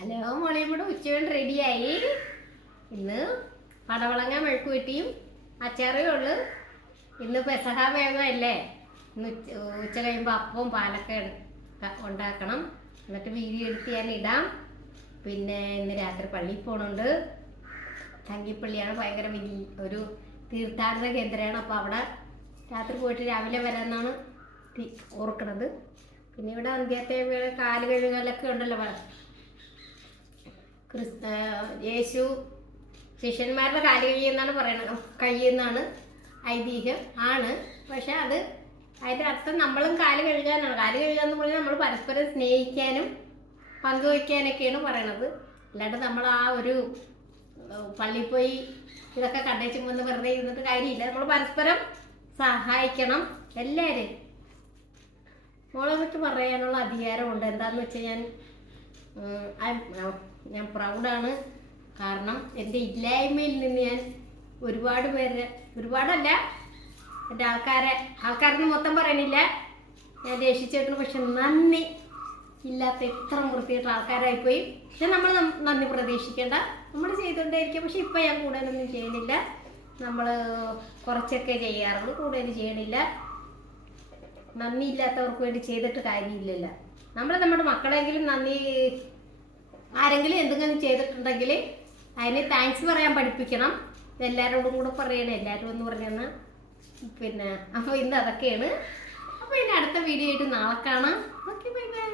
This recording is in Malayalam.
ഹലോ മോളെയും കൂടെ ഉച്ചകൊണ്ട് റെഡിയായി. ഇന്ന് പടവളങ്ങ മെഴുക്ക് വെട്ടിയും അച്ചാറേ ഉള്ളു. ഇന്ന് പെസഹ വേഗമല്ലേ. ഇന്ന് ഉച്ച കഴിയുമ്പോൾ അപ്പവും പാലൊക്കെ ഉണ്ടാക്കണം. എന്നിട്ട് വീഡിയോ എടുത്ത് ഞാൻ ഇടാം. പിന്നെ ഇന്ന് രാത്രി പള്ളിയിൽ പോകണുണ്ട്. തങ്കിപ്പള്ളിയാണ്, ഭയങ്കര വലിയ ഒരു തീർത്ഥാടന കേന്ദ്രമാണ്. അപ്പോൾ അവിടെ രാത്രി പോയിട്ട് രാവിലെ വരാമെന്നാണ് ഓർക്കണത്. പിന്നെ ഇവിടെ അന്ത്യത്തെ കാല് കഴുകലൊക്കെ ഉണ്ടല്ലോ. യേശു ശിഷ്യന്മാരുടെ കാല് കഴിയെന്നാണ് പറയണത്, കഴിയുന്നാണ് ഐതിഹ്യം ആണ്. പക്ഷെ അതിൻ്റെ അർത്ഥം നമ്മളും കാല് കഴുകാനാണ്. കാല് കഴുകുക എന്ന് പറഞ്ഞാൽ നമ്മൾ പരസ്പരം സ്നേഹിക്കാനും പങ്കുവയ്ക്കാനൊക്കെയാണ് പറയണത്. അല്ലാണ്ട് നമ്മൾ ആ ഒരു പള്ളിയിൽ പോയി ഇതൊക്കെ കണ്ടേച്ചും വന്ന് വെറുതെ ഇരുന്നിട്ട് കാര്യമില്ല. നമ്മൾ പരസ്പരം സഹായിക്കണം എല്ലാവരും. മോളെന്നിട്ട് പറയാനുള്ള അധികാരമുണ്ട്. എന്താണെന്ന് വെച്ചാൽ ഞാൻ പ്രൗഡാണ്. കാരണം എൻ്റെ ഇല്ലായ്മയിൽ നിന്ന് ഞാൻ ഒരുപാടല്ല, എൻ്റെ ആൾക്കാരെന്ന് മൊത്തം പറയണില്ല, ഞാൻ ദേഷിച്ചിട്ടുണ്ട്. പക്ഷെ നന്ദി ഇല്ലാത്ത എത്ര വൃത്തിയായിട്ട് ആൾക്കാരായിപ്പോയി. പക്ഷെ നമ്മൾ നന്ദി പ്രതീക്ഷിക്കേണ്ട, നമ്മൾ ചെയ്തുകൊണ്ടേയിരിക്കും. പക്ഷെ ഇപ്പം ഞാൻ കൂടുതലൊന്നും ചെയ്യണില്ല. നമ്മൾ കുറച്ചൊക്കെ ചെയ്യാറുള്ളൂ, കൂടുതൽ ചെയ്യണില്ല. നന്ദി ഇല്ലാത്തവർക്ക് വേണ്ടി ചെയ്തിട്ട് കാര്യമില്ലല്ലോ. നമ്മുടെ മക്കളെങ്കിലും ആരെങ്കിലും എന്തെങ്കിലും ചെയ്തിട്ടുണ്ടെങ്കിൽ അതിന് താങ്ക്സ് പറയാൻ പഠിപ്പിക്കണം. എല്ലാവരോടും കൂടെ പറയണം. എല്ലാവരും എന്ന് പറഞ്ഞാൽ പിന്നെ അപ്പോൾ ഇന്ന് അതൊക്കെയാണ്. അപ്പോൾ ഇനി അടുത്ത വീഡിയോ ആയിട്ട് നാളെ കാണാം. Okay, bye bye.